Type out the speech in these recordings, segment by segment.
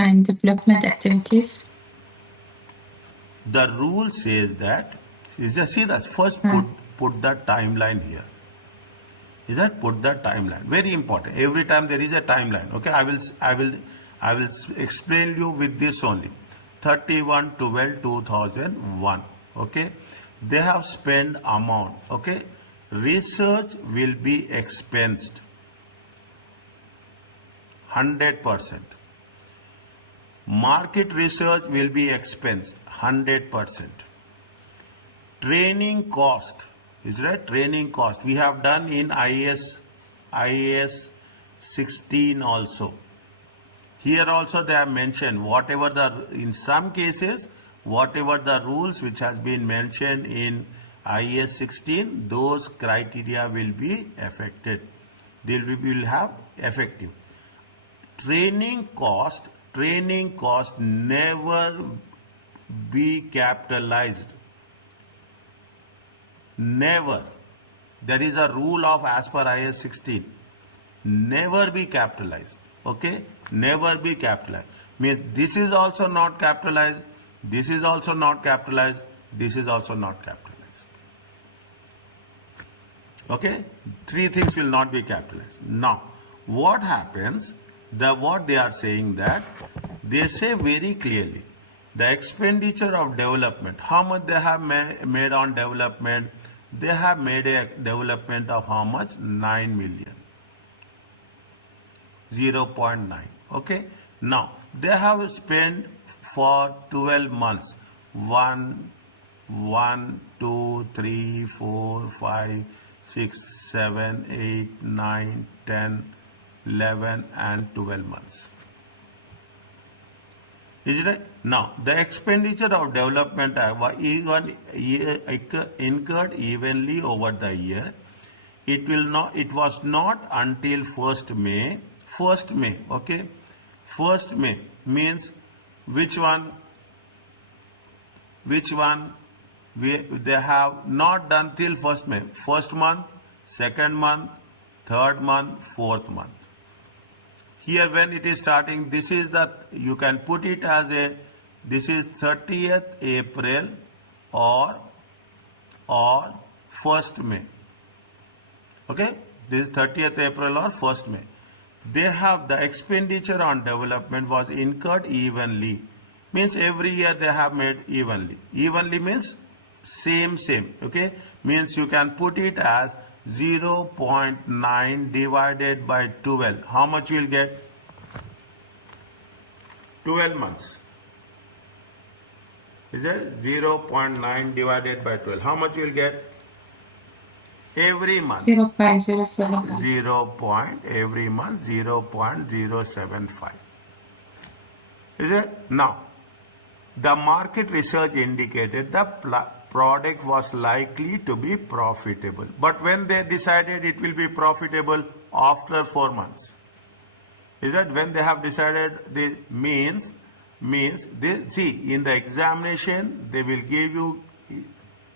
and development activities. The rule says that, see that first put the timeline here. Is that put the timeline? Very important. Every time there is a timeline. Okay, I will explain you with this only. 31/12/2001. Okay, they have spent amount. Okay, research will be expensed 100%. Market research will be expensed 100%. Training cost, is that training cost? We have done in IAS 16 also. Here also they have mentioned whatever in some cases, whatever the rules which has been mentioned in IAS 16, those criteria will be affected. They will have effective. Training cost never be capitalized. Never. There is a rule of as per IAS 16. Never be capitalized. Okay? Never be capitalized. Means this is also not capitalized. This is also not capitalized. This is also not capitalized. Okay? Three things will not be capitalized. Now, what happens? What they are saying that they say very clearly the expenditure of development, how much they have made on development. They have made a development of how much? 9 million. 0.9. Okay. Now they have spent for 12 months 1, 2, 3, 4, 5, 6, 7, 8, 9, 10, 11 and 12 months. Is it right? Now, the expenditure of development incurred evenly over the year. It was not until 1st May. 1st May, okay? 1st May means which one? They have not done till 1st May. 1st month, 2nd month, 3rd month, 4th month. Here when it is starting, this is you can put it as this is 30th April or 1st May. Okay, this is 30th April or 1st May. They have the expenditure on development was incurred evenly. Means every year they have made evenly. Evenly means same. Okay, means you can put it as 0.9 divided by 12. How much you will get? 12 months. Is it 0.9 divided by 12? How much you will get? Every month. 0.07. Every month 0.075. Is it? Now, the market research indicated the product was likely to be profitable. But when they decided it will be profitable after 4 months. Is that when they have decided this means they see in the examination they will give you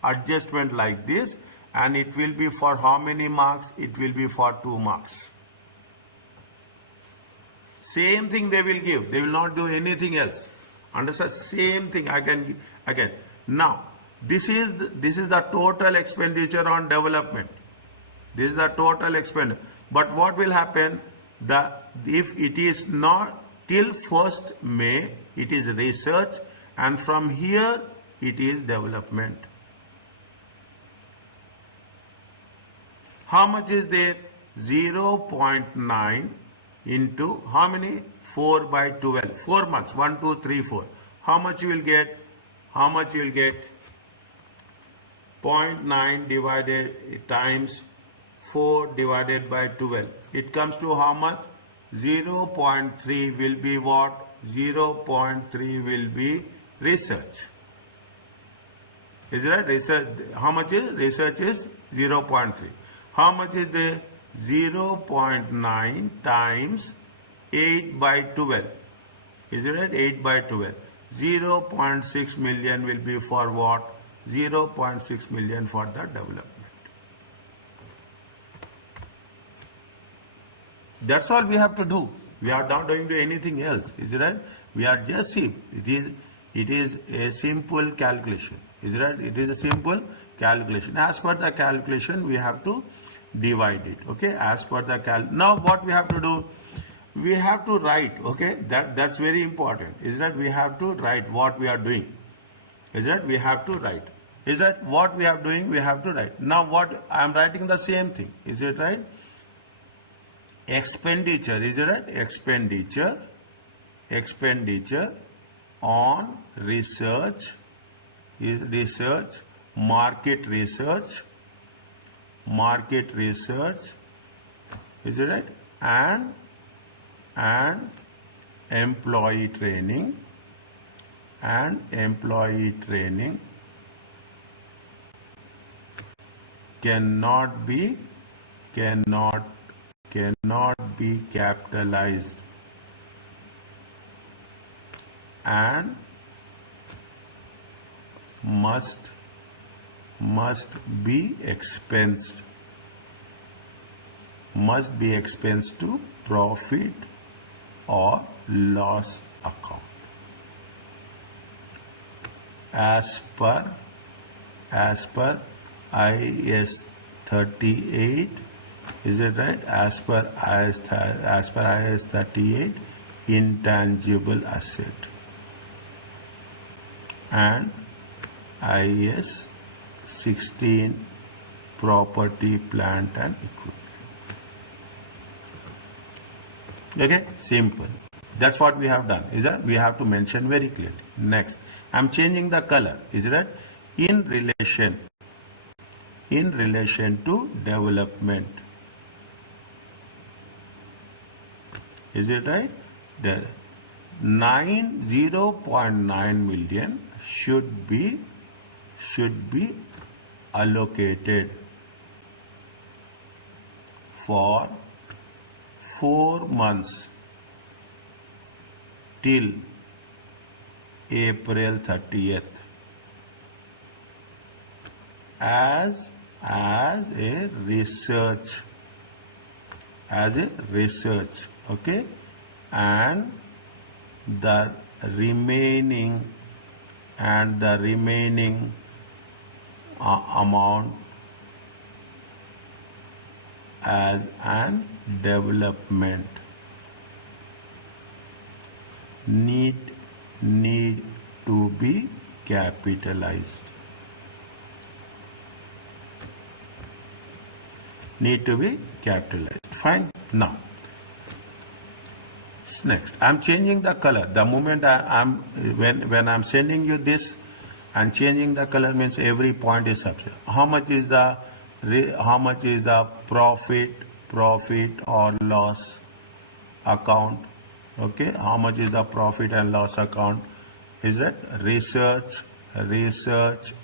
adjustment like this and it will be for how many marks? It will be for 2 marks. Same thing they will give. They will not do anything else. Understand? Same thing again. Now, this is the total expenditure on development. This is the total expenditure. But what will happen? If it is not till 1st May, it is research, and from here it is development. How much is there? 0.9 into how many? 4 by 12. 4 months. 1, 2, 3, 4. How much you will get? 0.9 divided times 4 divided by 12. It comes to how much? 0.3 will be what? 0.3 will be research. Is it right? Research. How much is? Research is 0.3. How much is there? 0.9 times 8 by 12. Is it right? 8 by 12. 0.6 million will be for what? 0.6 million for the development. That's all we have to do. We are not doing anything else. Is it right? We are just see, it is a simple calculation. Is right? It is a simple calculation. As per the calculation, we have to divide it. Okay, as per the now what we have to do, we have to write. Okay, that's very important. Is that we have to write what we are doing. Is that we have to write. Is that what we are doing? We have to write. Now what I am writing the same thing. Is it right? Expenditure. Is it right? Expenditure on research is research, market research, is it right? And employee training, cannot be capitalized and must be expensed to profit or loss account as per IAS 38. Is it right? As per IAS 38, intangible asset, and IAS 16, property, plant and equipment. Okay, simple. That's what we have done. Is that we have to mention very clearly. Next, I'm changing the color. Is that in relation to development. Is it right? The 0.9 million should be allocated for 4 months till April 30th as a research, okay, and the remaining amount as an development need to be capitalized. Fine. Now next, I'm changing the color. The moment when I'm sending you this and changing the color means every point is subject. How much is the profit or loss account? Okay, how much is the profit and loss account? Is that research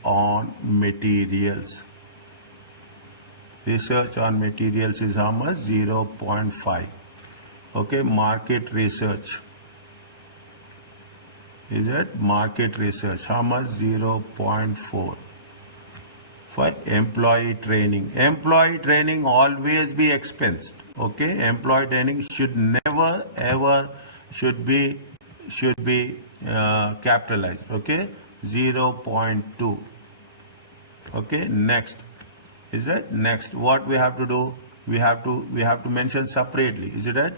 on materials? Research on materials is how much? 0.5. Okay, market research. Is that market research? How much? 0.4. For employee training. Employee training always be expensed. Okay, employee training should never ever should be capitalized. Okay, 0.2. Okay, next. Is that next? What we have to do? We have to mention separately. Is it right?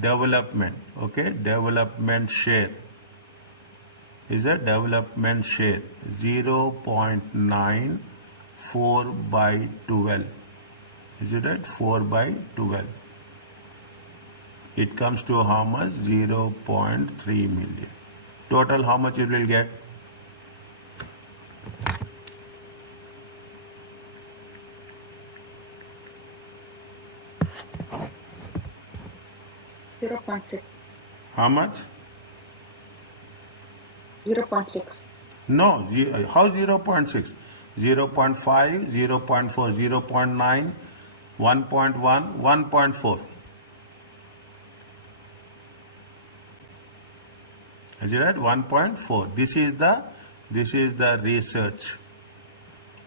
Development. Okay, development share. Is that development share? 0.9, 4 by 12. Is it right? 4 by 12. It comes to how much? 0.3 million. Total how much you will get? $0.6. How much? 0.6. No, how 0.6? 0.5, 0.4, 0.9, 1.1, 1.4. Is it right? 1.4. This is the research.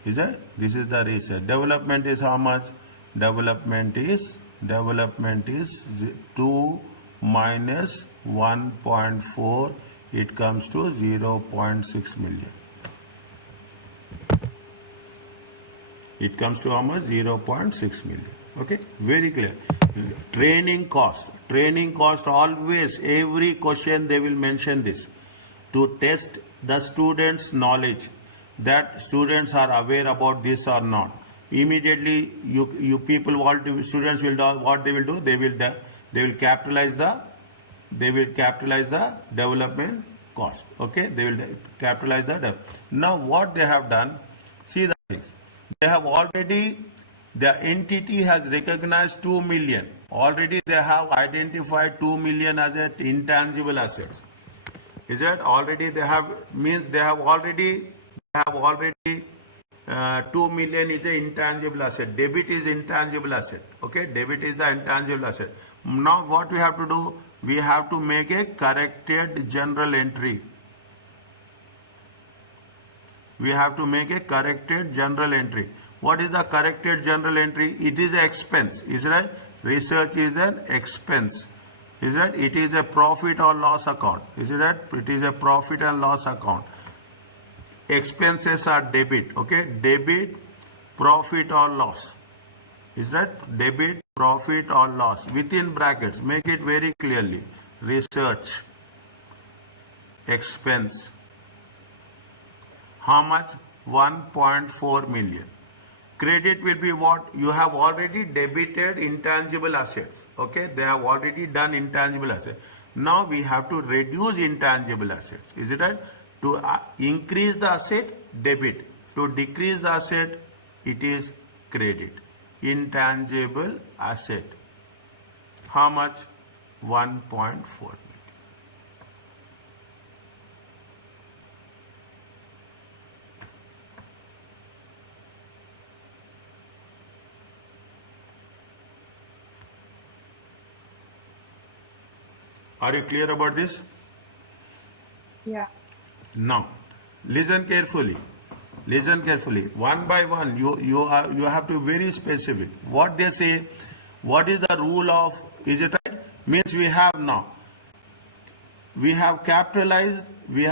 Is it? This is the research. Development is how much? Development is 2 minus 1.4, it comes to 0.6 million. It comes to how much? 0.6 million. Okay, very clear. Training cost. Training cost always, every question they will mention this to test the students' knowledge, that students are aware about this or not. Immediately, you people want to, students will do what they will do. They will capitalize the development cost. Okay, they will capitalize the. Now what they have done? See the things. They have already, the entity has recognized 2 million. Already they have identified 2 million as an intangible assets. Is that already they have, means they have already 2 million is an intangible asset. Debit is intangible asset. Okay, debit is the intangible asset. Now what we have to do? We have to make a corrected journal entry. We have to make a corrected journal entry. What is the corrected journal entry? It is an expense. Is right? Research is an expense. Is that? It is a profit or loss account. Is it that? It is a profit and loss account. Expenses are debit. Okay, debit, profit or loss. Is that? Debit, profit or loss. Within brackets, make it very clearly. Research, expense. How much? 1.4 million. Credit will be what? You have already debited intangible assets. Okay, they have already done intangible assets. Now we have to reduce intangible assets. Is it right? To increase the asset, debit. To decrease the asset, it is credit. Intangible asset. How much? 1.4 million. Are you clear about this? Yeah. Now, listen carefully. Listen carefully. One by one, you have to be very specific. What they say, what is the rule of, is it right? Means we have now. We have capitalized the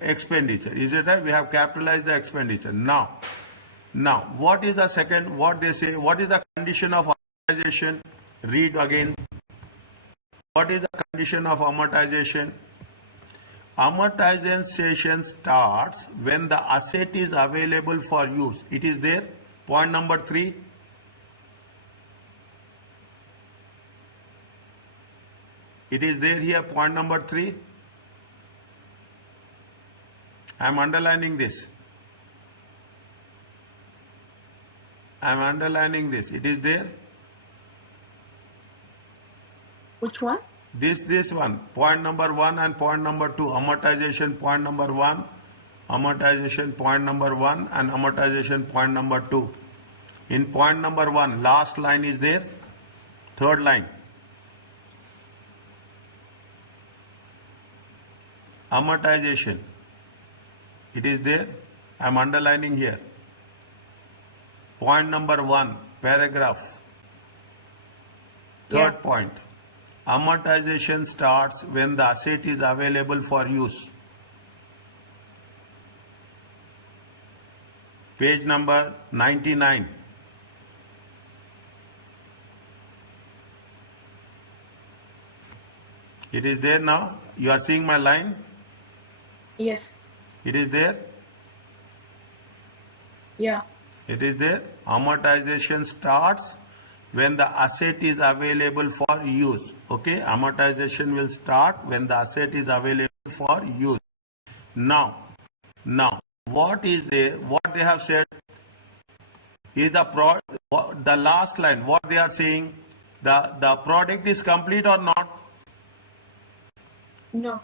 expenditure. Is it right? We have capitalized the expenditure. Now, what is the second, what they say, what is the condition of amortization? Read again. What is the condition of amortization? Amortization starts when the asset is available for use. It is there. Point number 3. It is there here. Point number 3. I am underlining this. I am underlining this. It is there. Which one? This one. Point number 1 and point number 2. Amortization point number 1. Amortization point number 1 and amortization point number 2. In point number 1, last line is there. Third line. Amortization. It is there. I am underlining here. Point number 1, paragraph. Third point. Amortization starts when the asset is available for use. Page number 99. It is there now. You are seeing my line? Yes. It is there? Yeah. It is there. Amortization starts when the asset is available for use. Okay, amortization will start when the asset is available for use. Now, what is there? What they have said is the last line. What they are saying, the product is complete or not? No.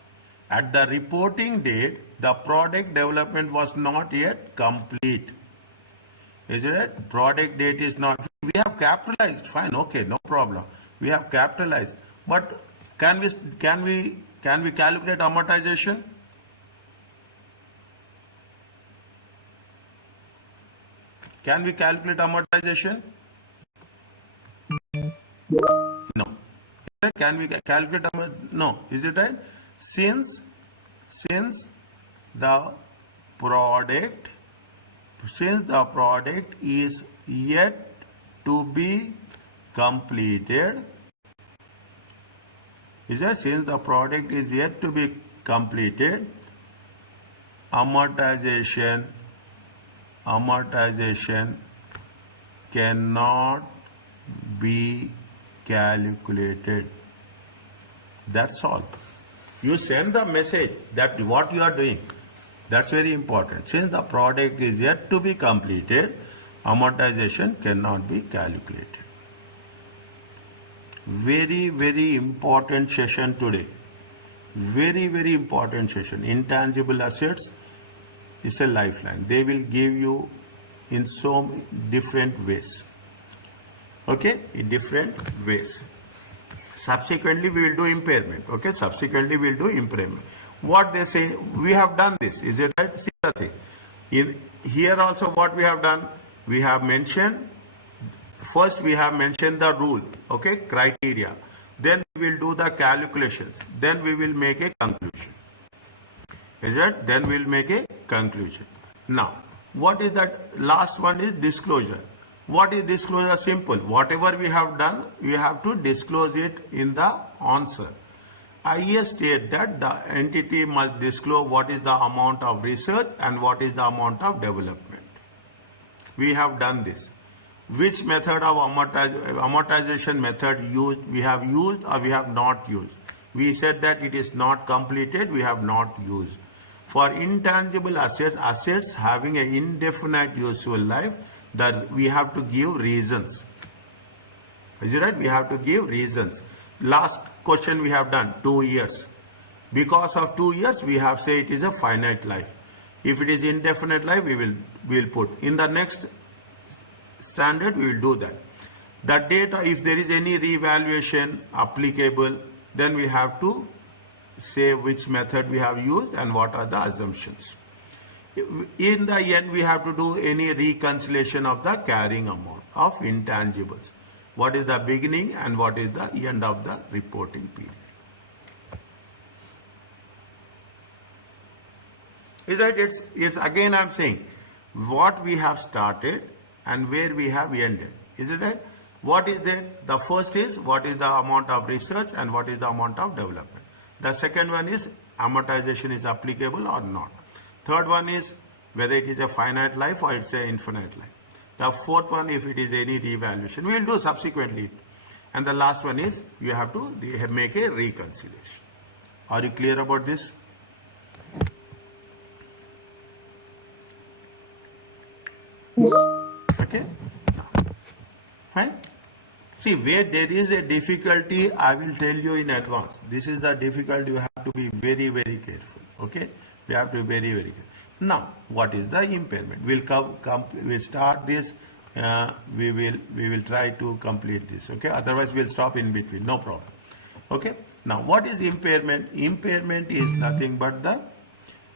At the reporting date, the product development was not yet complete. Is it? Product date is not. We have capitalized. Fine. Okay. No problem. We have capitalized. But can we calculate amortization? Can we calculate amortization? No. Can we calculate amortization? No. Is it right? Since the product is yet to be completed, since the product is yet to be completed, amortization cannot be calculated. That's all. You send the message that what you are doing. That's very important. Since the product is yet to be completed, amortization cannot be calculated. Very, very important session today. Very, very important session. Intangible assets is a lifeline. They will give you in so different ways. Okay, in different ways. Subsequently, we will do impairment. Okay, subsequently we will do impairment. What they say, we have done this. Is it right? See the thing. In here also, what we have done, we have mentioned. First, we have mentioned the rule. Okay, criteria. Then we will do the calculations. Then we will make a conclusion. Is it? Then we will make a conclusion. Now, what is that? Last one is disclosure. What is disclosure? Simple. Whatever we have done, we have to disclose it in the answer. I state that the entity must disclose what is the amount of research and what is the amount of development. We have done this. Which method of amortization method we have used or we have not used? We said that it is not completed, we have not used. For intangible assets having an indefinite useful life, that we have to give reasons. Is it right? We have to give reasons. Last question we have done, 2 years. Because of 2 years, we have said it is a finite life. If it is indefinite life, we will put. In the next standard, we will do that. The data, if there is any revaluation applicable, then we have to say which method we have used and what are the assumptions. In the end, we have to do any reconciliation of the carrying amount of intangibles. What is the beginning and what is the end of the reporting period. Is that it's again I'm saying what we have started and where we have ended. Is it right? What is there? The first is what is the amount of research and what is the amount of development. The second one is amortization is applicable or not. Third one is whether it is a finite life or it's an infinite life. The fourth one, if it is any revaluation, we will do subsequently. And the last one is you have to make a reconciliation. Are you clear about this? Yes. Okay. Now, fine. See, where there is a difficulty, I will tell you in advance. This is the difficulty. You have to be very, very careful. Okay. We have to be very, very careful. Now, what is the impairment? We'll start this. We will try to complete this. Okay. Otherwise, we'll stop in between. No problem. Okay. Now, what is impairment? Impairment is nothing but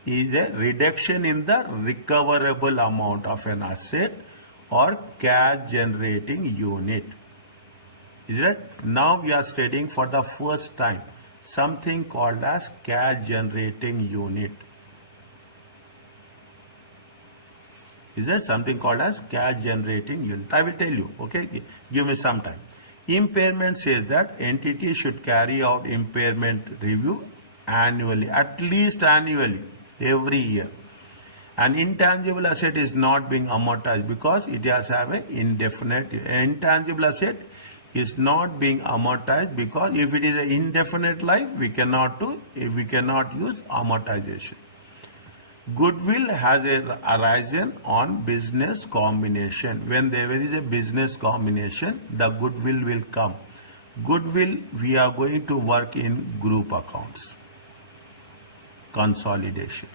is a reduction in the recoverable amount of an asset or cash generating unit. Is it? Now we are studying for the first time something called as cash generating unit. Is there something called as cash generating unit? I will tell you. Okay, give me some time. Impairment says that entity should carry out impairment review annually, at least annually, every year. An intangible asset is not being amortized because it has have an indefinite. Intangible asset is not being amortized because if it is an indefinite life, we cannot use amortization. Goodwill has arisen on business combination. When there is a business combination, the goodwill will come. Goodwill, we are going to work in group accounts. Consolidation.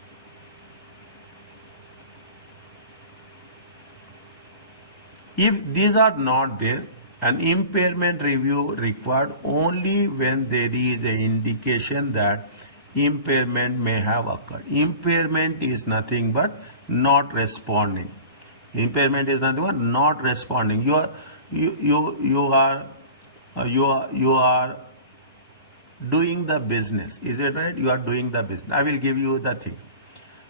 If these are not there, an impairment review required only when there is an indication that impairment may have occurred. Impairment is nothing but not responding. Impairment is nothing but not responding. You are doing the business. Is it right? You are doing the business. I will give you the thing.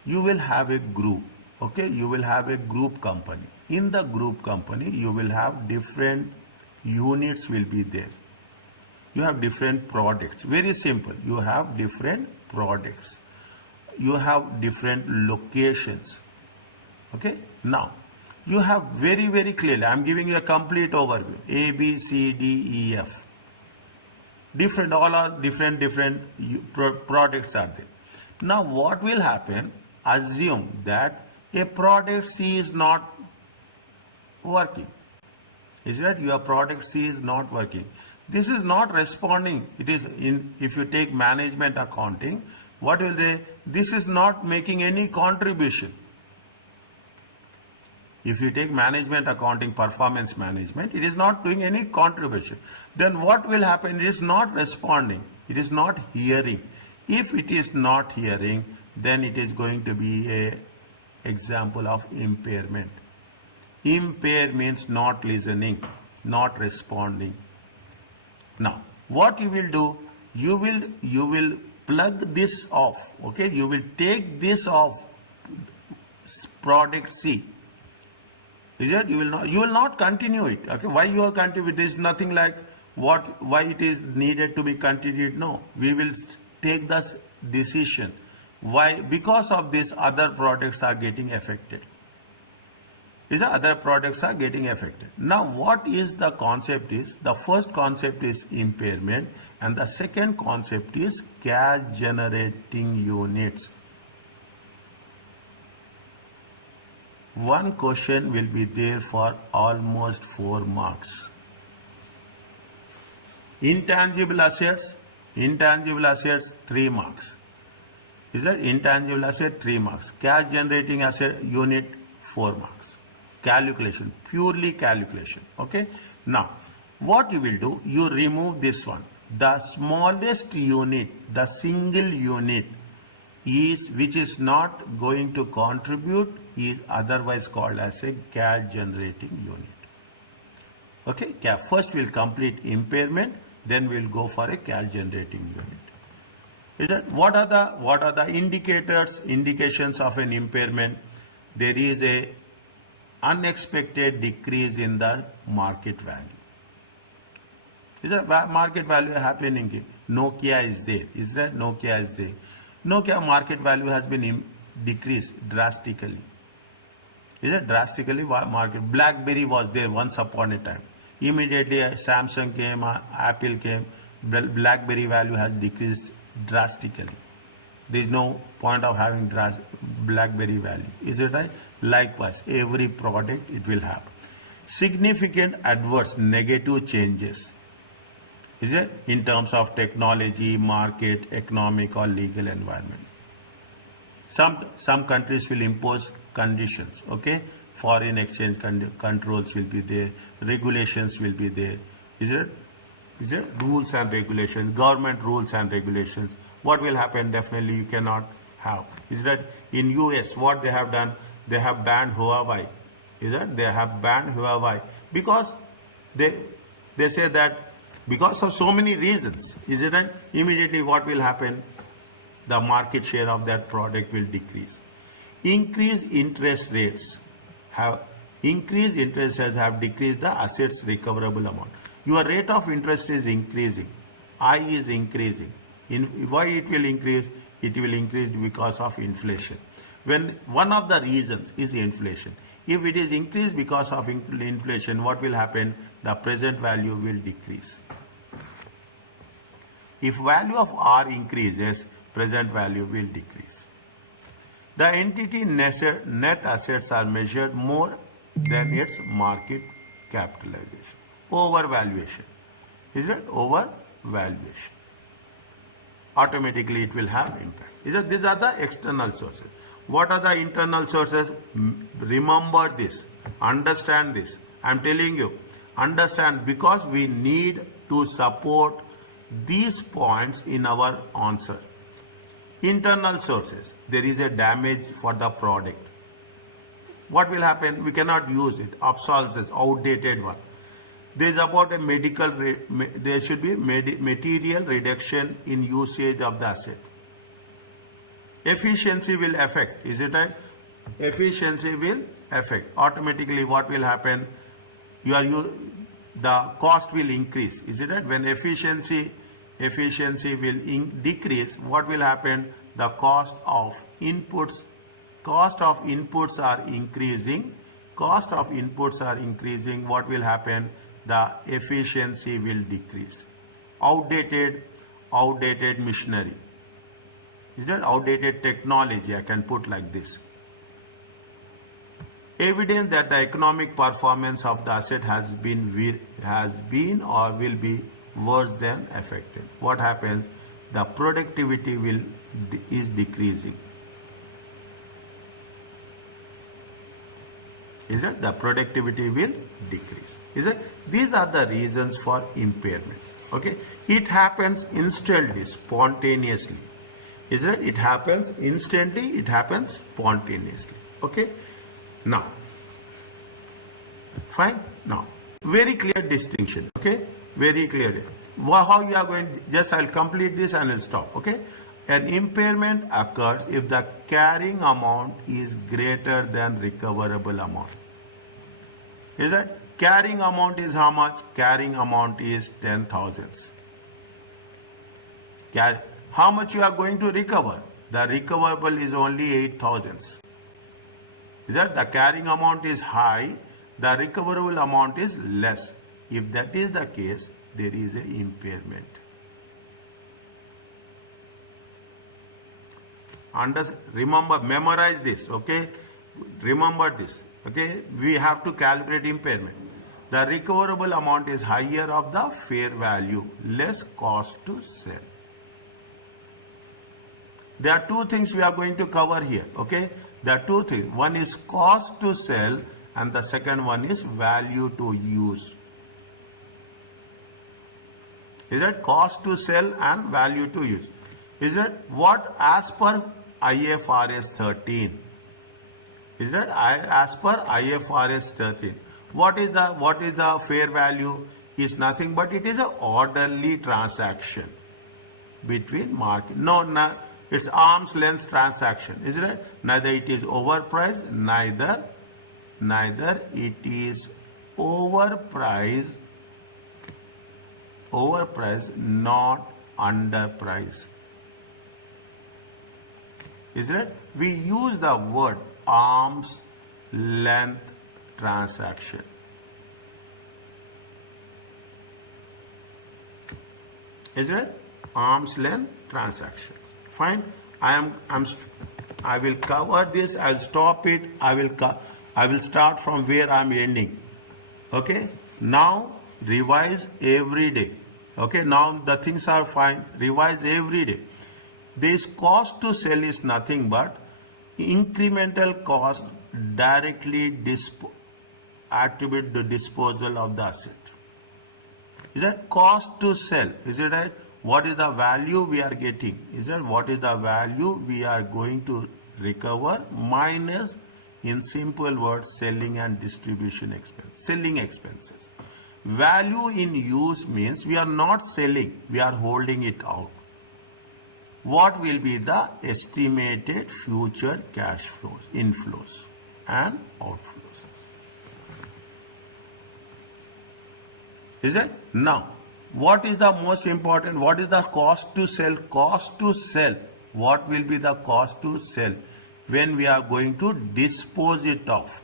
You will have a group. Okay, you will have a group company. In the group company, you will have different units will be there. You have different products. Very simple. You have different products. You have different locations. Okay. Now, you have very clearly, I am giving you a complete overview. A, B, C, D, E, F. Different, all are different products are there. Now, what will happen? Assume that a product C is not working. Is that your product C is not working? This is not responding. It is if you take management accounting, what will they? This is not making any contribution. If you take management accounting, performance management, it is not doing any contribution. Then what will happen? It is not responding. It is not hearing. If it is not hearing, then it is going to be a example of impairment. Impair means not listening, not responding. Now, what you will do? You will plug this off. Okay, you will take this off product C. Is it? You will not continue it. Okay, why you are continuing? There is nothing like why it is needed to be continued. No, we will take this decision. Why? Because of this, other products are getting affected. These other products are getting affected. Now, what is the concept is? The first concept is impairment, and the second concept is cash generating units. One question will be there for almost 4 marks. Intangible assets, 3 marks. Is that intangible asset? 3 marks. Cash generating asset unit, 4 marks. Calculation, purely calculation. Okay. Now, what you will do? You remove this one. The smallest unit, the single unit is which is not going to contribute is otherwise called as a cash generating unit. Okay. First we'll complete impairment, then we'll go for a cash generating unit. Is that what are the indications of an impairment? There is a unexpected decrease in the market value. Is that market value happening? Nokia is there. Is that Nokia is there? Nokia market value has been decreased drastically. Is it drastically? Market BlackBerry was there once upon a time. Immediately Samsung came, Apple came. BlackBerry value has decreased drastically. There is no point of having BlackBerry value. Is it right? Likewise, every product it will have significant adverse negative changes. Is it? In terms of technology, market, economic or legal environment. Some countries will impose conditions. Okay, foreign exchange controls will be there, regulations will be there. Is it? Rules and regulations, government rules and regulations. What will happen? Definitely you cannot have. Is that in US what they have done? They have banned Huawei. Is that they have banned Huawei because they say that because of so many reasons. Is it right? Immediately what will happen? The market share of that product will decrease. Increased interest rates have decreased the assets recoverable amount. Your rate of interest is increasing. I is increasing. Why it will increase? It will increase because of inflation. When one of the reasons is inflation. If it is increased because of inflation, what will happen? The present value will decrease. If value of R increases, present value will decrease. The entity net assets are measured more than its market capitalization. Overvaluation. Is it? Overvaluation. Automatically it will have impact. These are the external sources. What are the internal sources? Remember this. Understand this. I am telling you. Understand, because we need to support these points in our answer. Internal sources. There is a damage for the product. what will happen? We cannot use it. Obsolescence, outdated one. There is about a there should be material reduction in usage of the asset. Efficiency will affect, is it right? Efficiency will affect. Automatically what will happen? The cost will increase, is it right? When efficiency will decrease, what will happen? The cost of inputs are increasing. What will happen? The efficiency will decrease. Outdated machinery. Is that outdated technology? I can put like this. Evidence that the economic performance of the asset has been or will be worse than affected. What happens? The productivity is decreasing. Is it? The productivity will decrease. Is it? These are the reasons for impairment. Okay. It happens instantly, spontaneously. Is it? It happens instantly. It happens spontaneously. Okay. Now, fine. Now, very clear distinction. Okay. Very clear. How you are going? Just I'll complete this and I'll stop. Okay. An impairment occurs if the carrying amount is greater than recoverable amount. Is that? Carrying amount is how much? Carrying amount is 10,000. How much you are going to recover? The recoverable is only 8,000. Is that? The carrying amount is high, the recoverable amount is less. If that is the case, there is an impairment. Remember, memorize this, okay? Remember this, okay? We have to calculate impairment. The recoverable amount is higher of the fair value, less cost to sell. There are two things we are going to cover here, okay? There are two things. One is cost to sell and the second one is value to use. Is it? Cost to sell and value to use. Is it? What as per IFRS 13? Is that as per IFRS 13? What is the fair value? Is nothing but it is an orderly transaction between market. No, it's arm's length transaction. Is it? Neither it is overpriced, neither it is overpriced, not underpriced. Is it? We use the word arm's length transaction. Is it? Arm's length transaction. Fine. I will cover this. I'll stop it. I will start from where I'm ending. Okay. Now revise every day. Okay. Now the things are fine. Revise every day. This cost to sell is nothing but incremental cost directly attribute the disposal of the asset. Is that cost to sell? Is it right? What is the value we are getting? Is that what is the value we are going to recover minus, in simple words, selling and distribution expense, selling expenses. Value in use means we are not selling, we are holding it out. What will be the estimated future cash flows, inflows and outflows? Is it? Now, what is the most important? What is the cost to sell? Cost to sell. What will be the cost to sell when we are going to dispose it off?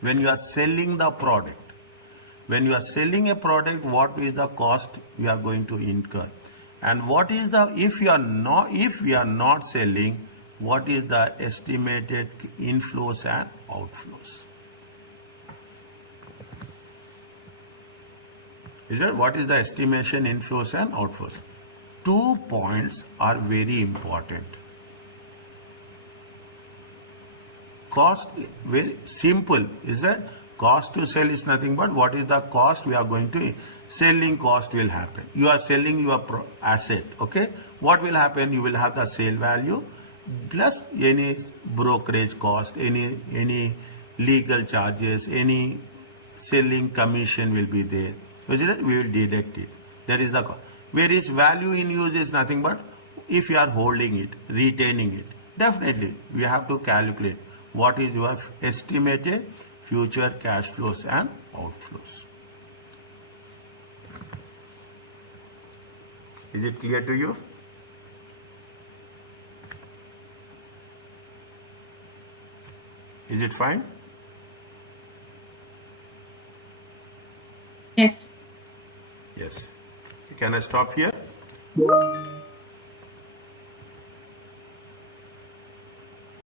When you are selling the product. When you are selling a product, what is the cost we are going to incur? And what is the, if we are not selling, what is the estimated inflows and outflows? Is that what is the estimation inflows and outflows? 2 points are very important. Cost, very simple. Is that cost to sell is nothing but what is the cost we are going to, selling cost will happen. You are selling your asset, okay? What will happen? You will have the sale value plus any brokerage cost, any legal charges, any selling commission will be there. Isn't it? We will deduct it. That is the cost. Whereas value in use is nothing but if you are holding it, retaining it. Definitely, we have to calculate what is your estimated future cash flows and outflows. Is it clear to you? Is it fine? Yes. Yes. Can I stop here?